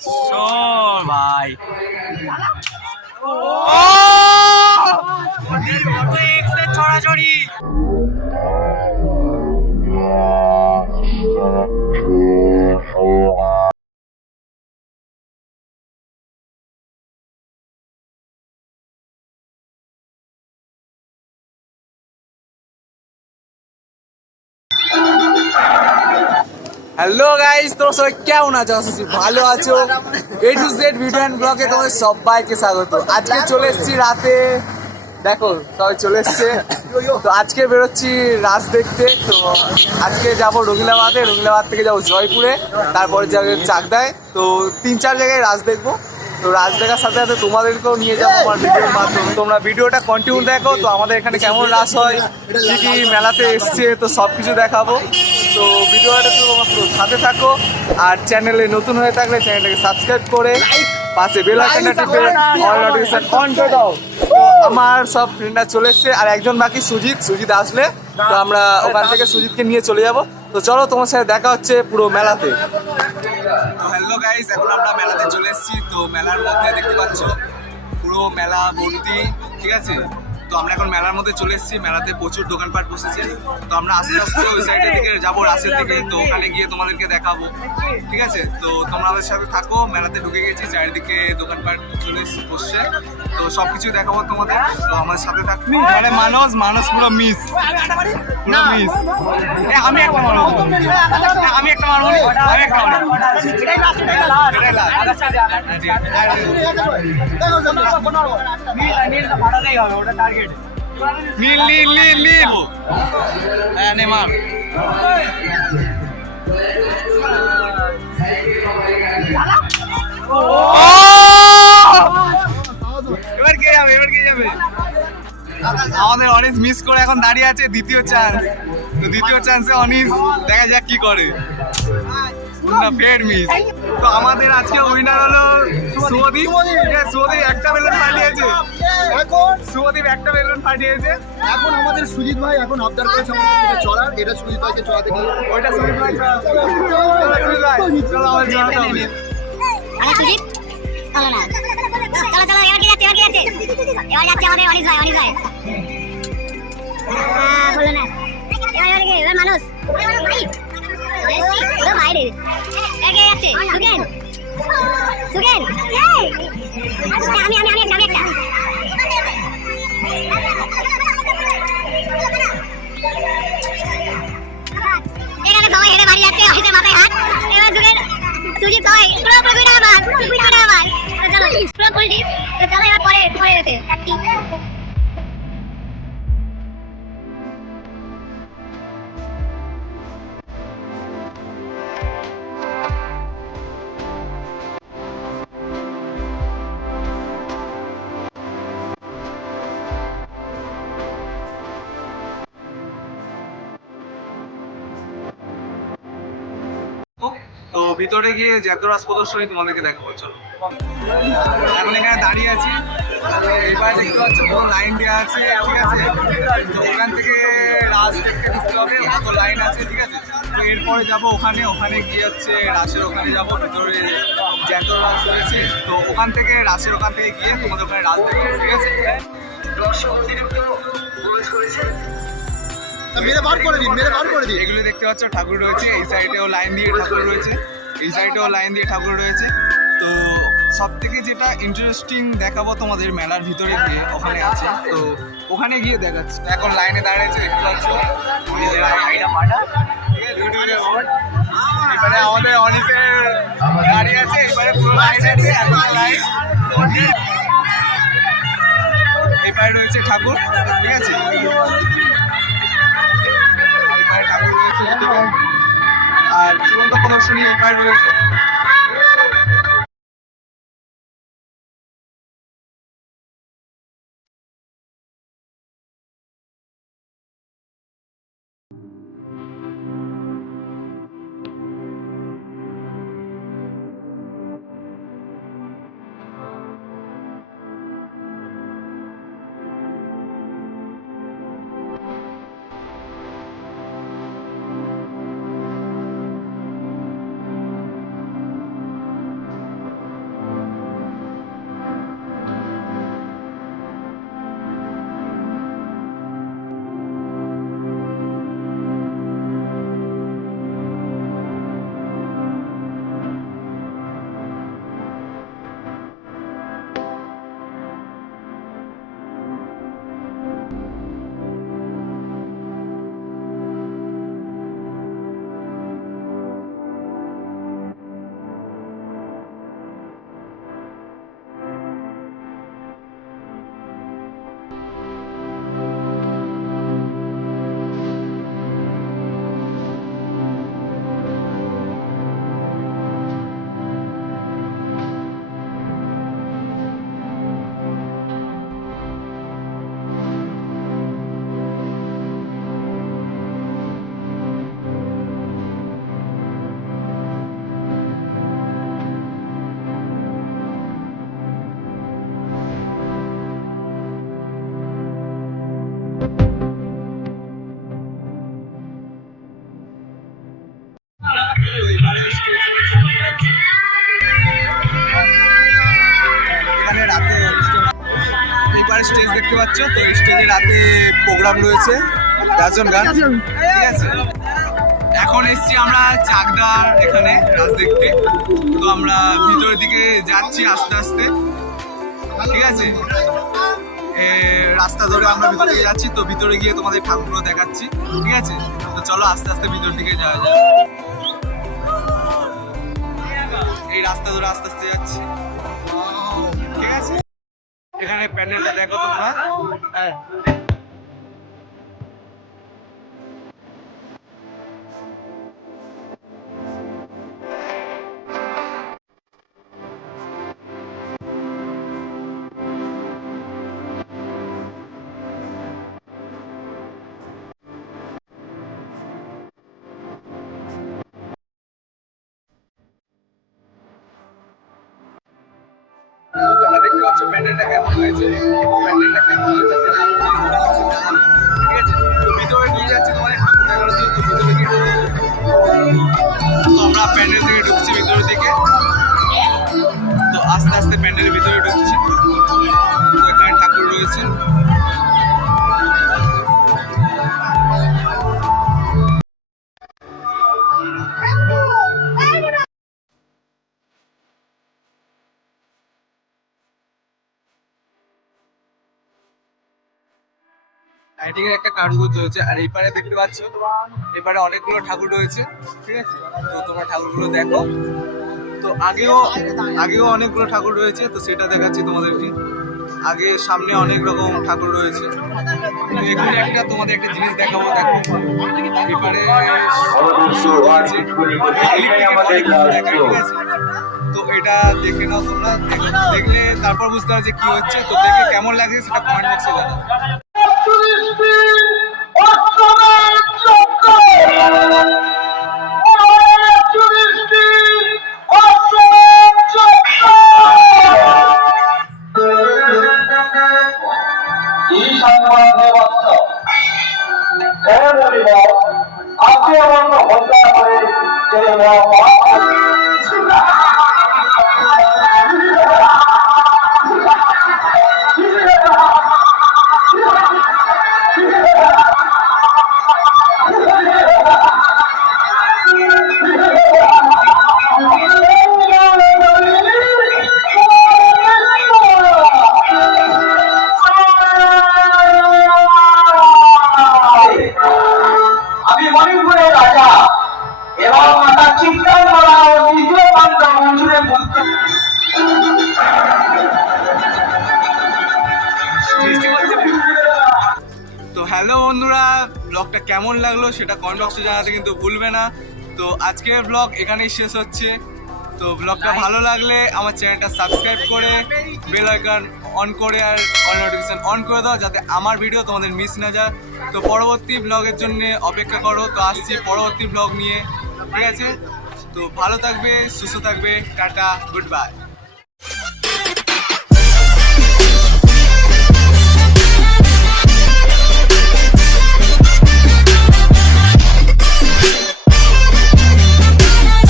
চল ভাই। ছড়াছড়ি। হ্যালো গাইস তোমরা সবাই কেমন আছো? আশা ভালো আছো। A to Z video and ব্লগে তোমাদের সবাইকে স্বাগত। আজকে চলে এসেছি রাতে। দেখো, সবাই চলে এসছে। তো আজকে বেরোচ্ছি রাস দেখতে। তো আজকে যাব রঙিলাবাদে রঙিলাবাদ থেকে যাব জয়পুরে। তারপরে যাবে চাকদায়। তো তিন চার জায়গায় রাস দেখব। তো রাজ দেখার সাথে সাথে তোমাদেরকেও নিয়ে যাব আমার ভিডিওর মাধ্যমে। তোমরা ভিডিওটা কন্টিনিউ দেখো। তো আমাদের এখানে কেমন রাস হয়? কি কি মেলাতে এসছে? তো সব কিছু দেখাবো। তো ভিডিওটা পুরো সাথে থাকো আর চ্যানেলে নতুন হয়ে থাকলে চ্যানেলটাকে সাবস্ক্রাইব করে পাশে বেল আইকনটা টিপে অল নোটিফিকেশন অন করে দাও। তো আমার সব ফ্রেন্ডরা চলে এসছে আর একজন বাকি সুজিত সুজিত আসলে। তো আমরা ওখান থেকে সুজিতকে নিয়ে চলে যাব। তো চলো তোমার সাথে দেখা হচ্ছে পুরো মেলাতে। তো হ্যালো গাইস এখন আমরা মেলাতে চলে এসেছি। তো মেলার মধ্যে দেখতে পাচ্ছ পুরো মেলা ভর্তি ঠিক আছে? তো আমরা এখন মেলার মধ্যে চলে এসেছি মেলাতে প্রচুর দোকানপাট বসেছে তো আমরা আস্তে আস্তে ওই সাইডের দিকে যাব রাস্তার দিকে তো ওখানে গিয়ে তোমাদেরকে দেখাবো ঠিক আছে তো তোমরা আমাদের সাথে থাকো মেলাতে ঢুকে গেছি চারিদিকে দোকানপাট চলে এসে- বসছে তো সব কিছু দেখাবো তোমাদের তো আমাদের সাথে থাকো মানে মানুষ মানুষ পুরো মিস পুরো মিস আমি একটা মারবো এ, আমি একটা মারবো? আমি একটা মারবো এটাই last। নীল নীল নীল নীল হ্যাঁ নে মার এবার কে যাবে, এবার কে যাবে? আমাদের অনিস মিস করে এখন দাঁড়িয়ে আছে দ্বিতীয় চান্স তো দ্বিতীয় চান্সে অনিস, দেখা যাক কি করে। না ফের মিস তো আমাদের আজকে উইনার হলো সুমদীপ হ্যাঁ, সুমদীপ একটা বেলুন ফাটিয়েছে এখন সুমদীপ একটা বেলুন ফাটিয়েছে এখন আমাদের সুজিত ভাই এখন আবদার করেছে আমাদের চলার এটা সুজিত ভাইকে চলাতে গিয়ে ওইটা সুমদীপ ভাই সুমদীপ ভাই, চলো আমার। সুজিত চলো না চলো চলো এবার কি যাচ্ছে এবার কি যাচ্ছে এবার যাচ্ছে আমাদের অনিস ভাই অনিস ভাই বলল না এবার এবার কে এবার মানুষ ও ভাই রে এবার কে যাচ্ছে সুগেন সুগেন আমি আমি আমি আমি একটা এখানে সবাই হেঁটে বাড়ি যাচ্ছে অফিসের মাথায় হাত এবার সুগেন সুজিত সবাই পুরো পুরো কুড়ি টাকা পুরো কুড়ি টাকা চলো পুরো কুড়ি চলো এবার পরে পরে যেতে ভিতরে গিয়ে জ্যাতরাস প্রদর্শনী তোমাদেরকে দেখাবো চলো এখন এখানে দাঁড়িয়ে আছি। এবার দেখতে পাচ্ছ কোনো লাইন দেওয়া আছে ঠিক আছে? তো ওখান থেকে রাস দেখতে ঢুকতে হবে কত লাইন আছে ঠিক আছে? তো এরপরে যাব ওখানে ওখানে গিয়ে হচ্ছে রাসের ওখানে যাব ভিতরে জ্যান্ত রাস রয়েছে। তো ওখান থেকে রাসের ওখান থেকে গিয়ে তোমাদের ওখানে রাস দেখব ঠিক আছে? মেরে বার করে দিন মেরে বার করে দিন। এগুলো দেখতে পাচ্ছ ঠাকুর রয়েছে এই সাইডেও লাইন দিয়ে ঠাকুর রয়েছে। এই সাইডেও লাইন দিয়ে ঠাকুর রয়েছে। তো সব থেকে যেটা ইন্টারেস্টিং দেখাবো তোমাদের মেলার ভিতরে গিয়ে ওখানে আছে। তো ওখানে গিয়ে দেখাচ্ছি। এখন লাইনে দাঁড়িয়েছে দেখতে পাচ্ছ? এবারে আমাদের অনিসের গাড়ি আছে, এবারে পুরো লাইন আছে এখন লাইন। এবারে রয়েছে ঠাকুর, ঠিক আছে? এপারে ঠাকুর রয়েছে। আর চূড়ান্ত প্রদর্শনী এপারে রয়েছে পাচ্ছ তো স্টেজে রাতে প্রোগ্রাম রয়েছে গাজন গান। ঠিক আছে? এখন এসছি আমরা চাকদার এখানে রাজ দেখতে। তো আমরা ভিতরের দিকে যাচ্ছি আস্তে আস্তে। ঠিক আছে? রাস্তা ধরে আমরা ভিতরে যাচ্ছি তো ভিতরে গিয়ে তোমাদের ঠাকুরগুলো দেখাচ্ছি। ঠিক আছে? তো চলো আস্তে আস্তে ভিতর দিকে যাওয়া যায় এই রাস্তা ধরে আস্তে আস্তে যাচ্ছি। এখানে প্যান্ডেলটা দেখো তোমরা হ্যাঁ তোমরা তো আমরা প্যান্ডেল থেকে ঢুকছি এর একটা কারুকার্য রয়েছে, আর এই পারে দেখতে পাচ্ছ এপারে অনেকগুলো ঠাকুর রয়েছে, ঠিক আছে? তো তোমরা ঠাকুরগুলো দেখো। তো আগেও আগেও অনেকগুলো ঠাকুর রয়েছে, তো সেটা দেখাচ্ছি তোমাদেরকে। আগে সামনে অনেক রকম ঠাকুর রয়েছে। এখানে একটা তোমাদের একটা জিনিস দেখাবো, দেখো। আছে? তো এটা দেখে নাও তোমরা। দেখো। দেখলে তারপর বুঝতে পারবে যে কি হচ্ছে। তো দেখে কেমন লাগে সেটা কমেন্ট বক্সে জানাও। হ্যালো বন্ধুরা ব্লগটা কেমন লাগল সেটা কমেন্ট বক্সে জানাতে কিন্তু ভুলবে না। তো আজকের ব্লগ এখানেই শেষ হচ্ছে। তো ব্লগটা ভালো লাগলে আমার চ্যানেলটা সাবস্ক্রাইব করে বেল আইকন অন করে আর অল নোটিফিকেশন অন করে দাও যাতে আমার ভিডিও তোমাদের মিস না যায়। তো পরবর্তী ব্লগের জন্য অপেক্ষা করো। তো আসছি পরবর্তী ব্লগ নিয়ে। ঠিক আছে? তো ভালো থাকবে সুস্থ থাকবে। Tata good bye